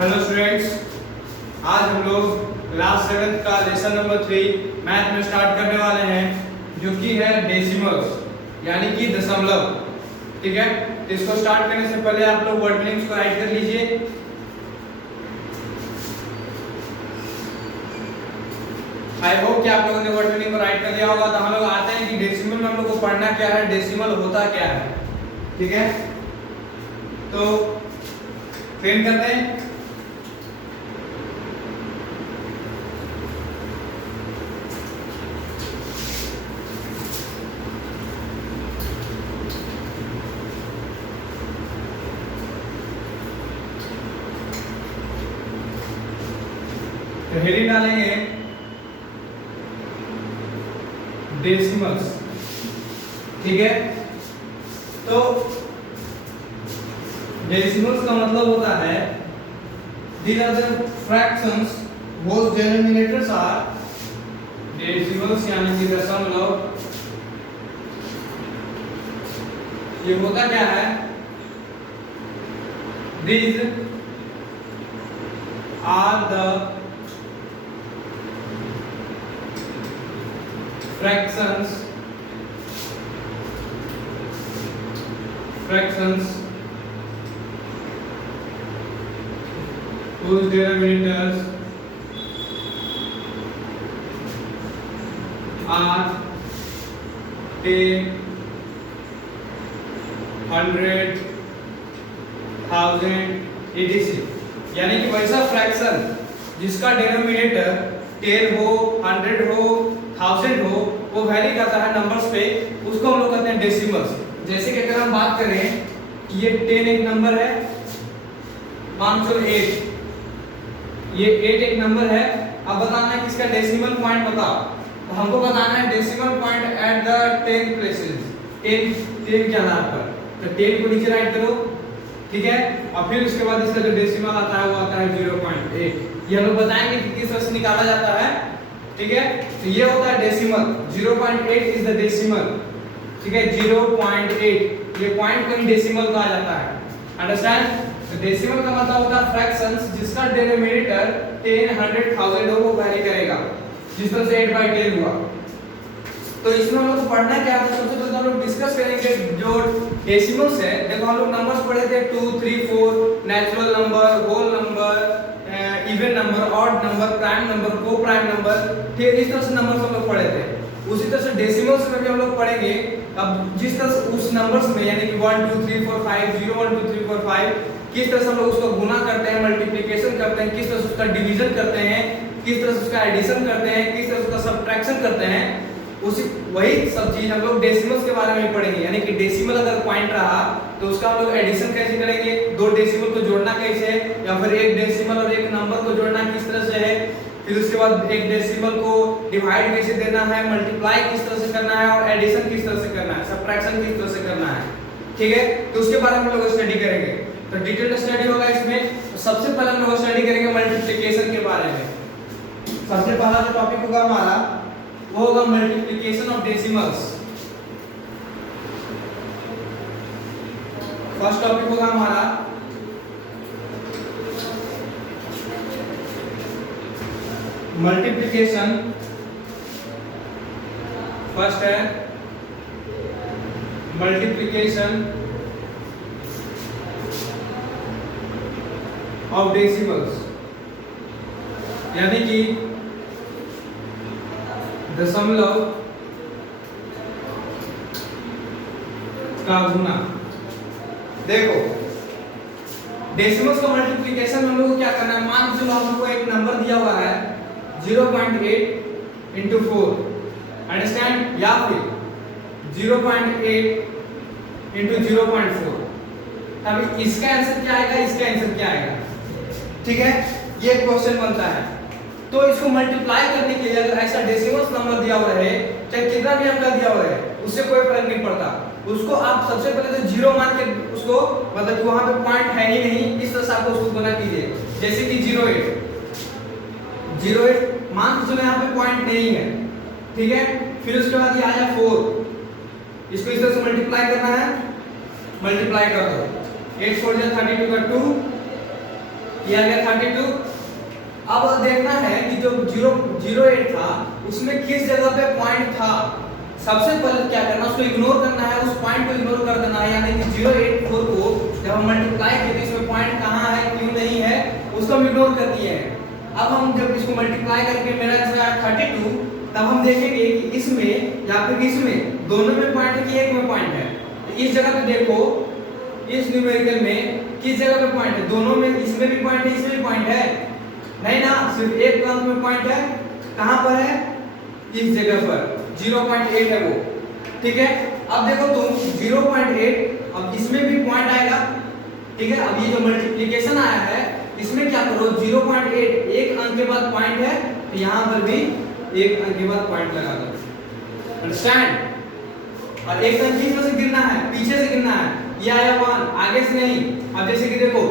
Hello students, आज हम लोग क्लास 7 का लेसन नंबर 3 मैथ में स्टार्ट करने वाले हैं, जो कि है डेसिमल्स यानी कि दशमलव। ठीक है, तो इसको स्टार्ट करने से पहले आप लोग वर्ड मीनिंग्स को राइट कर लीजिए। आई होप कि आप लोगों ने वर्ड मीनिंग को राइट कर दिया होगा। तो हम लोग आते हैं कि डेसिमल में हम लोग को पढ़ना क्या है, डेसिमल होता क्या है। ठीक है, तो ट्रेन करते हैं। तो हेडिंग डालेंगे डेसिमल्स। ठीक है, तो डेसिमल्स का मतलब होता है these are the fractions whose denominators are decimals यानी कि दशमलव। ये होता क्या है, these are the fractions whose denominators are 10, 100, 1000 etc. यानी कि वैसा फ्रैक्शन जिसका डेनोमिनेटर 10 हो, 100 हो, 1000 हो, वो वैरी करता है नंबर्स पे, उसको हम लोग कहते हैं डेसिमल्स। जैसे कि अगर हम बात करें कि ये 10 एक नंबर है, मान लो 8, ये 8 एक नंबर है। अब बताना है कि इसका डेसिमल पॉइंट बताओ। तो हमको बताना है decimal point at the 10 places, 10 के आधार पर। तो 10 को नीचे राइट करो। ठीक है, और फिर उसके बाद इसका जो डेसिमल आता है वो आता है 0.8। ये हम लोग बताएंगे कि किस तरह से निकाला जाता है। ठीक है, तो ये होता है डेसिमल। 0.8 is the decimal. ठीक है, 0.8 ये पॉइंट को ही डेसिमल कहा जाता है। अंडरस्टैंड? तो डेसिमल का मतलब होता है फ्रैक्शंस जिसका डिनोमिनेटर 10, 100, 1000 हो, वो वैरी करेगा। जिस तरह से 8/10 हुआ। तो इसमें हम लोग को पढ़ना क्या है, सबसे पहले हम लोग डिस्कस करेंगे जो डेसिमल्स है। देखो हम लोग नंबर्स पढ़े थे 2, 3, 4, natural number, whole number, even number, odd number, prime number, coprime number. ठीक है, इस तरह से नंबर्स हम लोग पढ़े थे। उसी तरह से डेसिमल्स में भी हम लोग पढ़ेंगे। अब जिस तरह से उस नंबर्स में यानी कि 1 2 3 4 5 0 1 2 3 4 5 किस तरह से हम लोग उसको गुना करते हैं, मल्टीप्लिकेशन करते हैं, किस तरह से उसका डिवीजन करते हैं, किस तरह से उसका एडिशन करते हैं, किस तरह से उसका सब्ट्रैक्शन करते हैं, उसी वही सब चीज हम लोग डेसिमल्स के बारे में पढ़ेंगे। यानी कि डेसिमल अगर पॉइंट रहा तो उसका हम लोग एडिशन कैसे करेंगे, दो डेसिमल को जोड़ना कैसे है, या फिर एक डेसिमल और एक नंबर को जोड़ना किस तरह से है, फिर उसके बाद एक डेसिमल को डिवाइड कैसे देना है, मल्टीप्लाई किस तरह से करना है, और एडिशन किस तरह से करना है, सब्ट्रैक्शन किस तरह से करना है। ठीक है, तो उसके बारे में हम लोग स्टडी करेंगे। तो डिटेल्ड स्टडी होगा इसमें। तो सबसे पहले हम लोग स्टडी करेंगे मल्टीप्लिकेशन के बारे में। सबसे पहला जो टॉपिक होगा हमारा वो होगा multiplication of decimals. First topic होगा हमारा मल्टीप्लिकेशन। फर्स्ट है मल्टीप्लिकेशन ऑफ डेसिमल्स, यानी कि दशमलव का गुना। देखो डेसिमल्स का मल्टीप्लिकेशन में हम लोग को क्या करना है, मान लो हमको एक नंबर दिया हुआ है 0.8 into 4, अंडरस्टैंड, या फिर 0.8 into 0.4। अभी इसका आंसर क्या आएगा, इसका आंसर क्या आएगा। ठीक है, ये क्वेश्चन बनता है। तो इसको मल्टीप्लाई करने के लिए अगर ऐसा डेसिमल्स नंबर दिया हुआ है, चाहे कितना भी अंक दिया हुआ है, उससे कोई फर्क नहीं पड़ता। उसको आप सबसे पहले तो 0 मान के उसको, मतलब वहां पे पॉइंट है ही नहीं, इस तरह से आपको उसको गुना कीजिए। जैसे कि 0.8 मान चलो यहाँ पे पॉइंट नहीं है। ठीक है, फिर उसके बाद ये आया 4, इसको इस तरह से मल्टीप्लाई करना है, मल्टीप्लाई कर दो। 8 4 32 का 2, ये आ गया 32। अब देखना है कि जो 008 था उसमें किस जगह पे पॉइंट था। सबसे पहले क्या करना, उसको इग्नोर करना है, उस पॉइंट को इग्नोर कर देना है। यानी कि 084 को जब हम मल्टीप्लाई किए तो इसमें पॉइंट कहाँ है, क्यों नहीं है, उसको हम इग्नोर कर दिए हैं। अब हम जब इसको मल्टीप्लाई करके मेरा आंसर आया 32, तब हम देखेंगे कि इसमें या फिर इसमें दोनों में पॉइंट है कि एक में पॉइंट है। तो इस जगह पे देखो, इस न्यूमेरिकल में किस जगह पे पॉइंट है, दोनों में, इसमें भी पॉइंट है इसमें भी पॉइंट है, नहीं ना, सिर्फ एक अंक में पॉइंट है। कहां पर है, इस जगह पर 0.8 है वो, ठीक है। अब देखो तुम 0.8, अब इसमें भी पॉइंट आएगा, ठीक है। अब ये जो मल्टीप्लिकेशन आया है इसमें क्या करो, 0.8 एक अंक के बाद पॉइंट है तो यहां पर भी एक अंक के बाद पॉइंट लगा दो, अंडरस्टैंड। और एक अंक किस में से गिरना है, पीछे से गिरना है, ये आया 1, आगे से नहीं। अब जैसे कि देखो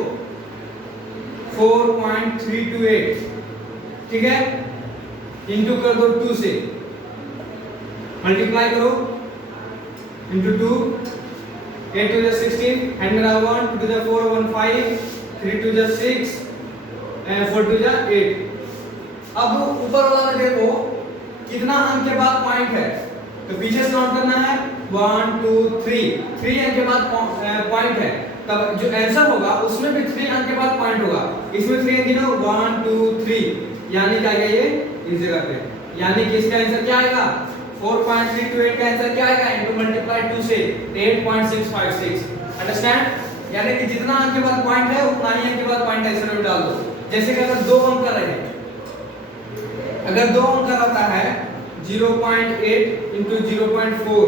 4.328, ठीक है, इंटू कर दो 2 से, मल्टीप्लाई करो into 2, 8 to the 16, and 1 to the 4 1 5, 3 to the 6 and 4 to the 8। अब ऊपर वाला में देखो कितना अंक के बाद पॉइंट है, तो पीछे से काउंट करना है 1 2 3 अंक के बाद पॉइंट है। तब जो आंसर होगा उसमें भी 3 अंक के बाद पॉइंट होगा, इसमें 3 गिनो 1 2 3, यानी क्या आएगा ये इस जगह पे, यानी कि इसका आंसर क्या आएगा, 4.328 का आंसर क्या आएगा, इनटू मल्टीप्लाई 2 से 8.656, अंडरस्टैंड। यानी कि जितना अंक के बाद पॉइंट है उतना ही अंक के बाद पॉइंट आंसर में डाल दो। जैसे कि अगर 2 अंक का रहे, अगर 2 अंक का रहता है 0.8 इंटू 0.4,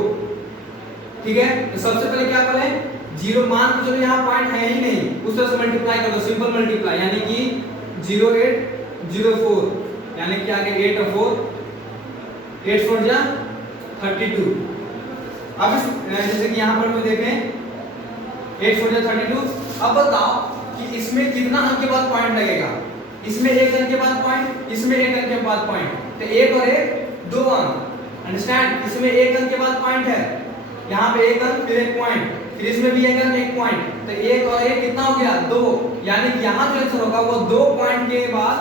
ठीक है, तो सबसे पहले क्या करें, 0 मान के चलो यहाँ पॉइंट है ही नहीं, उस तरह से मल्टीप्लाई कर दो, सिंपल मल्टीप्लाई, यानी कि 0804, यानी कि आगे 8 और 4, 8 4 जा 32। अब जैसे कि यहाँ पर हम देखें 8 4 जा 32। अब बताओ कि इसमें कितना अंक के बाद पॉइंट लगेगा, इसमें एक अंक के बाद पॉइंट, इसमें एक अंक के बाद पॉइंट, तो एक और एक 2 अंक, अंडरस्टैंड। इसमें एक अंक के बाद पॉइंट है, यहाँ पे एक अंक फिर एक पॉइंट, फिर इसमें भी एक अंक एक पॉइंट, तो एक और एक कितना हो गया 2, यानी कि यहाँ जो आंसर होगा वो 2 पॉइंट के बाद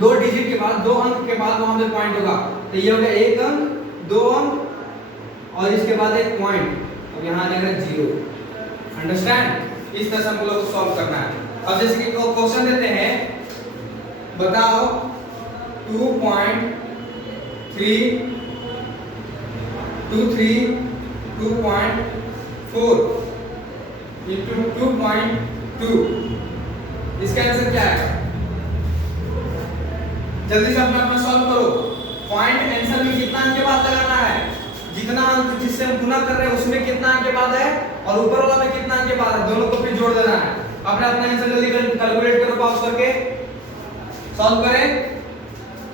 2 डिजिट के बाद 2 अंक के बाद वहां पे पॉइंट होगा, तो ये हो गया एक अंक 2 अंक और इसके बाद एक पॉइंट, अब यहाँ आ जाएगा 0, अंडरस्टैंड। इस तरह से हम लोग को सॉल्व करना है। अब जैसे कि क्वेश्चन देते हैं, बताओ 2.4 into 2.2, इसका आंसर क्या है, जल्दी से अपना सॉल्व करो। पॉइंट आंसर में कितना अंक के बाद लगाना है, जितना अंक जिससे हम गुना कर रहे हैं उसमें कितना अंक के बाद है और ऊपर वाला में कितना अंक के बाद है, दोनों को फिर जोड़ देना है। अपना आंसर जल्दी कैलकुलेट करो, पॉज करके सॉल्व करें।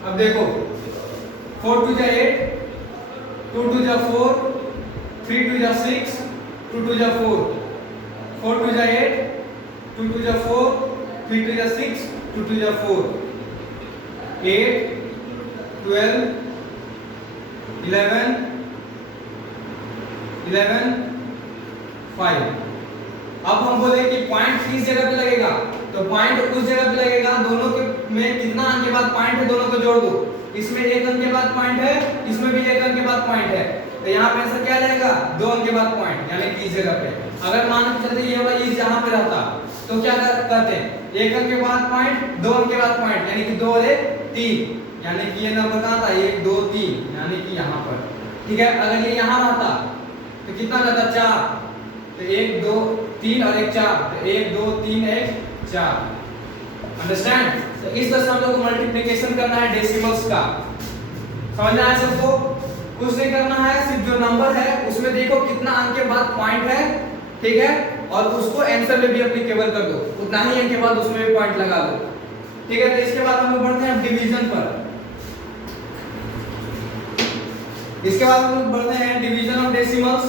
अब देखो 4 2 जा 8, 2 2 जा 4, 3 2 जा 6, 2 2 जा 4, 4 2 जा 8, 2 2 जा 4, 3 2 जा 6, 2 2 जा 4, 8 12 11 11 5। अब हम बोले कि पॉइंट किस जगह पे लगेगा, तो पॉइंट उस जगह पे लगेगा दोनों के में कितना अंक के बाद पॉइंट है, दोनों को जोड़ दो। इसमें एक अंक के बाद पॉइंट है, इसमें भी एक अंक के बाद पॉइंट है, तो यहाँ पे आंसर क्या आ जाएगा 2 अंक के बाद पॉइंट, यानी कि इस जगह पे। अगर मान के चलते ये वाला इस यहाँ पे रहता तो क्या करते हैं, एक अंक के बाद पॉइंट, 2 अंक के बाद पॉइंट, यानी कि 2 और 1 3, यानी कि ये नंबर कहाँ था 1 2 3, यानी कि यहाँ पर, ठीक है। अगर ये यहाँ रहता तो कितना रहता 4, तो 1 2 3 और 1 4, तो 1 2 3 1 4, अंडरस्टैंड। तो इस तरह से हम लोग को मल्टीप्लिकेशन करना है डेसिमल्स का, समझना है सबको। कुछ नहीं करना है, सिर्फ जो नंबर है उसमें देखो कितना अंक के बाद पॉइंट है, ठीक है, और उसको आंसर में भी एप्लीकेबल कर दो, उतना ही अंक के बाद उसमें भी पॉइंट लगा दो, ठीक है। तो इसके बाद हम लोग बढ़ते हैं डिवीजन पर। इसके बाद हम लोग बढ़ते हैं डिवीजन ऑफ डेसिमल्स।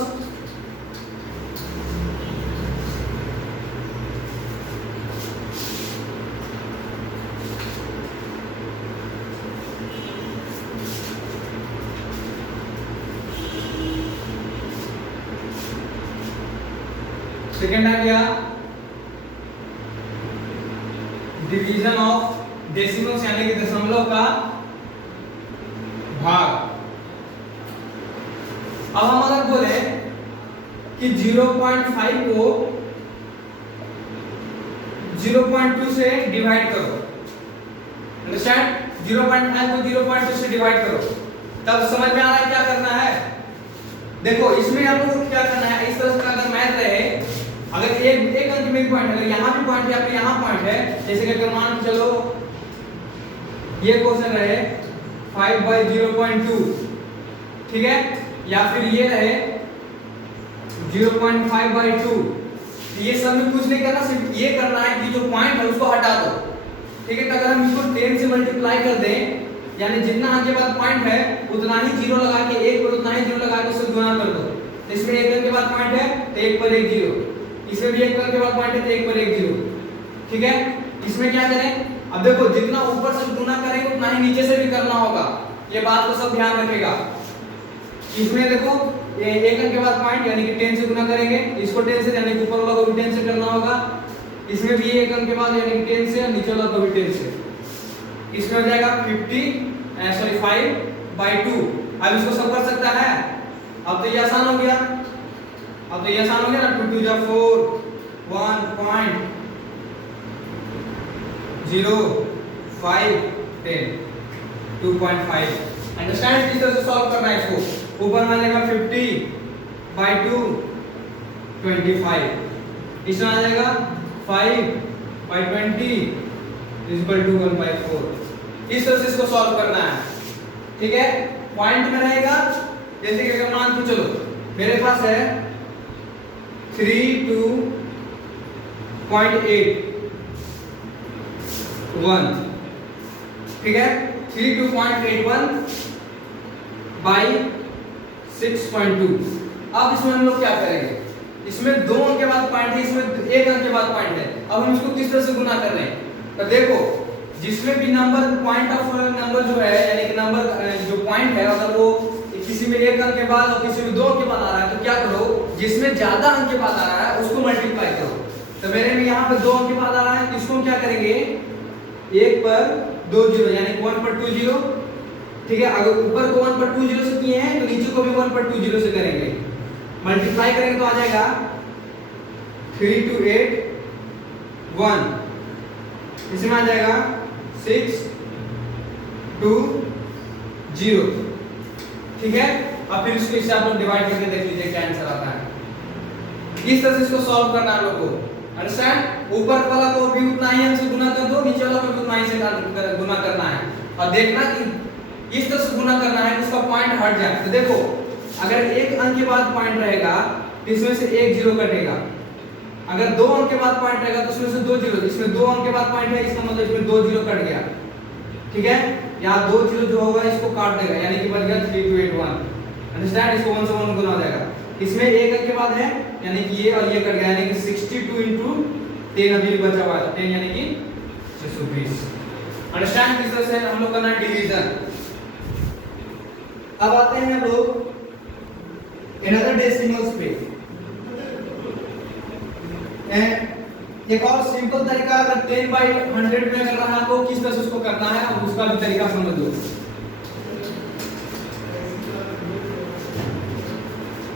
सेकेंड आ गया डिवीजन ऑफ डेसिमल्स यानी कि दशमलव का भाग। अब हम अगर बोले कि 0.5 को 0.2 से डिवाइड करो, अंडरस्टैंड, 0.5 को 0.2 से डिवाइड करो, तब समझ में आ रहा है क्या करना है। देखो इसमें आप लोगों को क्या करना है, इस तरह का अगर मैथ रहे, अगर एक अंक में पॉइंट है, अगर यहाँ भी पॉइंट है, आपके यहाँ पॉइंट है, जैसे कि अगर मान चलो ये क्वेश्चन रहे 5/0.2, ठीक है, या फिर ये रहे 0.5/2, ये सब में कुछ नहीं करना, सिर्फ ये करना है कि जो पॉइंट है उसको हटा दो, ठीक है। तो अगर हम इसको 10 से मल्टीप्लाई कर दें, यानी जितना अंक के बाद पॉइंट है उतना ही जीरो लगा के, एक पर उतना ही जीरो लगा के उससे गुणा कर दो। तो इसमें एक अंक के बाद पॉइंट है तो एक पर एक जीरो, इसमें भी एक अंक के बाद पॉइंट है तो एक पर एक जीरो, ठीक है। इसमें क्या करें, अब देखो जितना ऊपर से गुणा करेंगे उतना ही नीचे से भी करना होगा, ये बात को सब ध्यान रखेगा। इसमें देखो ये एक अंक के बाद पॉइंट यानी कि 10 से गुणा करेंगे, इसको 10 से यानी कि ऊपर वाला को भी 10 से करना होगा, इसमें भी एक अंक के बाद यानी कि 10 से और नीचे वाला को भी 10 से, इसमें हो जाएगा 5/2। अब इसको सब कर सकता है, अब तो ये आसान हो गया, अब तो ये आसान हो गया ना, 2 2 4 1.05 10 2.5। अंडरस्टैंड, किस तरह से सॉल्व करना है इसको। ऊपर में आ जाएगा 50/2 25, इसमें आ जाएगा 5/20 = 1/4। इस तरह से इसको सॉल्व करना है, ठीक है। पॉइंट में रहेगा, जैसे कि अगर मान के चलो मेरे पास है 32.81, ठीक है, 32.81/6.2। अब इसमें हम लोग क्या करेंगे, इसमें दो अंक के बाद पॉइंट है, इसमें एक अंक के बाद पॉइंट है, अब हम इसको किस तरह से गुना कर रहे हैं। तो देखो जिसमें भी नंबर पॉइंट ऑफ नंबर जो है यानी कि नंबर जो पॉइंट है, अगर वो किसी में एक अंक के बाद और किसी में दो अंक के बाद आ रहा है, तो क्या करो, जिसमें ज्यादा अंक के बाद आ रहा है उसको मल्टीप्लाई करो। तो मेरे में यहाँ पे 2 अंक के बाद आ रहा है, तो इसको हम क्या करेंगे, 1 पर 2 जीरो यानी 1/20, ठीक है। अगर ऊपर को 1/20 से किए हैं तो नीचे को भी 1/20 से करेंगे, मल्टीप्लाई करेंगे तो आ जाएगा 3281, इसमें आ जाएगा 620, ठीक है। अब फिर इसको इससे आप लोग डिवाइड करके देख लीजिए क्या आंसर आता है। इस तरह से इसको सॉल्व करना है लोगों को, अंडरस्टैंड। ऊपर वाला को भी उतना ही अंक से गुना कर दो, नीचे वाला को भी उतना ही से गुना करना है, और देखना कि इस तरह से गुना करना है कि उसका पॉइंट हट जाए। तो देखो अगर एक अंक के बाद पॉइंट रहेगा तो इसमें से एक जीरो कटेगा, अगर 2 अंक के बाद पॉइंट रहेगा तो उसमें से 2 जीरो, इसमें 2 अंक के बाद पॉइंट है, इसका मतलब इसमें 2 जीरो कट गया, ठीक है। यहाँ 2 जीरो जो होगा इसको काट देगा, यानी कि बच गया 3281, अंडरस्टैंड। इसको 1 से 1 गुना हो जाएगा, इसमें एक अंक के बाद है यानी कि ये और ये कट गया, यानी कि 62 * 10 अभी बचा हुआ है, 10 यानी कि 620, अंडरस्टैंड। किस तरह से हम लोग करना है डिवीजन। अब आते हैं हम लोग अनदर डेसिमल्स पे। एक और सिंपल तरीका, अगर 10/100 में करना है तो किस तरह से उसको करना है, अब उसका भी तरीका समझ लो।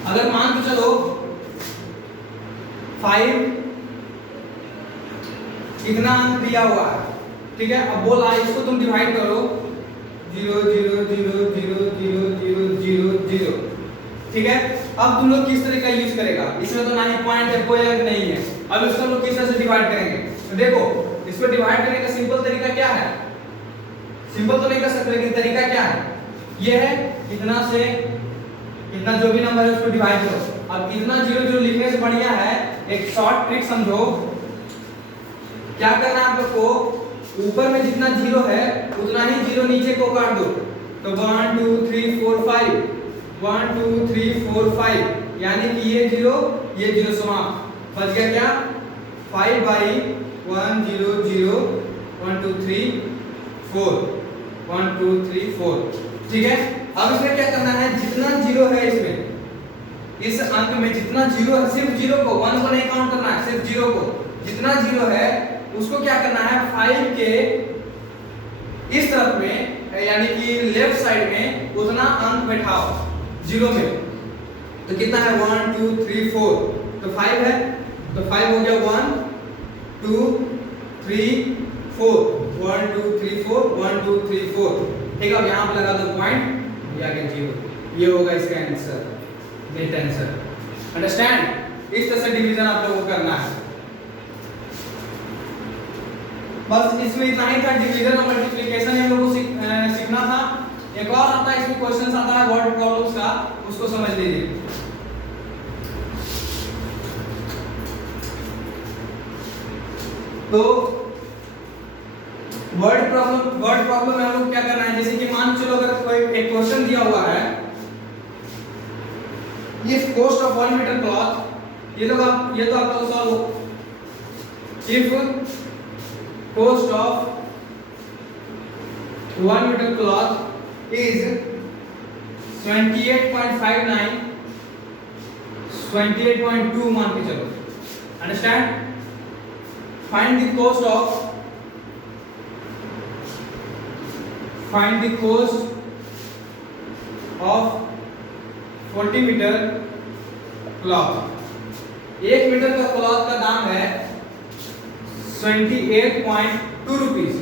अगर मान के चलो 5 इतना अंक दिया हुआ है, ठीक है। अब बोला इसको तुम डिवाइड करो 0 0 0 0 0 0 0 0, ठीक है। अब तुम लोग किस तरीका यूज करेगा, इसमें तो ना ही पॉइंट है, कोई अंक नहीं है, अब इसको लोग किस तरह से डिवाइड करेंगे। तो देखो इसको डिवाइड करने का सिंपल तरीका क्या है, सिंपल तो नहीं कर सकते लेकिन तरीका क्या है, ये है इतना से इतना जो भी नंबर है उसको डिवाइड करो। अब इतना 0 0 लिखने से बढ़िया है एक शॉर्ट ट्रिक समझो, क्या करना है आप लोग को, ऊपर में जितना 0 है उतना ही 0 नीचे को काट दो। तो 1 2 3 4 5 1 2 3 4 5, यानी कि ये 0 समाप्त, बच गया क्या 5/1 0 0 1 2 3 4 1 2 3 4, ठीक है। अब इसमें क्या करना है, जितना 0 है इसमें, इस अंक में जितना 0 है, सिर्फ 0 को, 1 को नहीं काउंट करना है, सिर्फ 0 को, जितना 0 है उसको क्या करना है 5 के इस तरफ में यानी कि लेफ्ट साइड में उतना अंक बैठाओ 0 में। तो कितना है 1 2 3 4, तो 5 है, तो 5 हो गया 1 2 3 4, 1 2 3 4 1 2 3 4। ठीक है, अब यहाँ पे लगा दो पॉइंट, ये आ गया 0। ये होगा इसका आंसर, नेट आंसर। अंडरस्टैंड? इस तरह से डिवीजन आप लोगों को करना है। बस इसमें इतना ही था, डिवीजन और मल्टीप्लिकेशन हम लोगों को सीखना था। एक और आता है इसमें क्वेश्चंस आता है वर्ड प्रॉब्लम्स का, उसको समझ लीजिए। तो वर्ड प्रॉब्लम में हम लोग क्या करना है, जैसे कि मान चलो अगर कोई एक क्वेश्चन दिया हुआ है, if cost of 1 metre cloth, ये तो आपका solve. If cost of 1 meter cloth is 28.59 28.2 मान के चलो। Understand? Find the cost of 40 metre cloth. 1 metre का क्लॉथ का दाम है 28.2 रुपीज।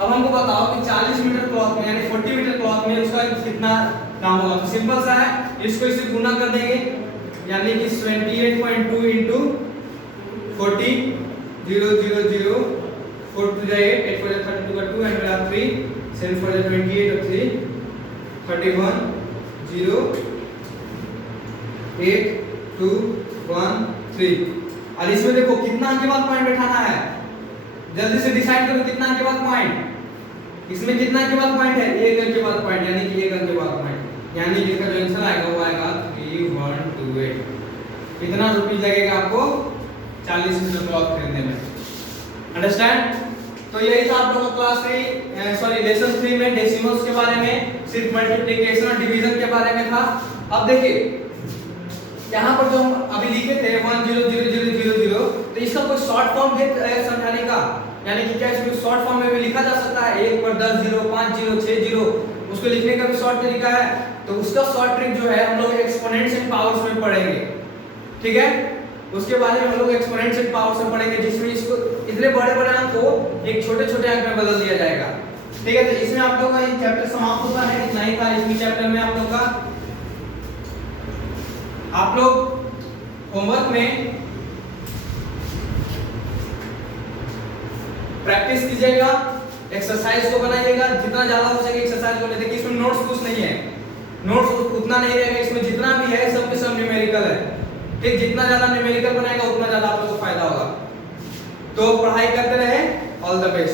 अब हमको बताओ कि 40 मीटर क्लॉथ में यानी 40 मीटर क्लॉथ में उसका कितना दाम होगा। तो सिंपल सा है, इसको इससे गुना कर देंगे, यानी कि 28.2 into 40 0 0 0 4 to the 8 8 for the 32 का 2 and 3 7 for the 28 of 3 31 0 8 2 1 3। और इसमें देखो कितना के बाद पॉइंट बैठाना है, जल्दी से डिसाइड करो कितना के बाद पॉइंट। इसमें कितना के बाद पॉइंट है, 1 अंक के बाद पॉइंट, यानी कि 1 अंक के बाद पॉइंट, यानी कि इसका जो आंसर आएगा वो आएगा 3128। कितना रुपीस लगेगा आपको 40 मीटर क्लॉथ खरीदने में। अंडरस्टैंड? तो यही था आप लोगों का क्लास 3 लेसन 3 में डेसिमल्स के बारे में, सिर्फ मल्टीप्लिकेशन और डिवीजन के बारे में था। अब देखिए यहाँ पर जो हम अभी लिखे थे 100000, तो इसका कोई शॉर्ट फॉर्म है समझाने का, यानी कि क्या इसको शॉर्ट फॉर्म में भी लिखा जा सकता है, 1 पर 10 0 5 0 6 0, उसको लिखने का भी शॉर्ट तरीका है। तो उसका शॉर्ट ट्रिक जो है हम लोग एक्सपोनेंट्स एंड पावर्स में पढ़ेंगे। ठीक है, उसके बाद में हम लोग एक्सपोनेंट्स एंड पावर्स में पढ़ेंगे, जिसमें इसको इतने बड़े बड़े अंक को एक छोटे छोटे अंक में बदल दिया जाएगा। ठीक है, तो इसमें आप लोग का ये चैप्टर समाप्त होता है। इतना ही था इस चैप्टर में आप लोग का। आप लोग होमवर्क में प्रैक्टिस कीजिएगा, एक्सरसाइज को बनाइएगा, जितना ज्यादा हो सके एक्सरसाइज को। देखिए इसमें नोट्स कुछ नहीं है, नोट्स उतना नहीं रहेगा, इसमें जितना भी है सब के सब न्यूमेरिकल है। ठीक, जितना ज्यादा न्यूमेरिकल बनाएगा उतना ज्यादा आप लोगों को फायदा होगा। तो पढ़ाई करते रहे, ऑल द बेस्ट।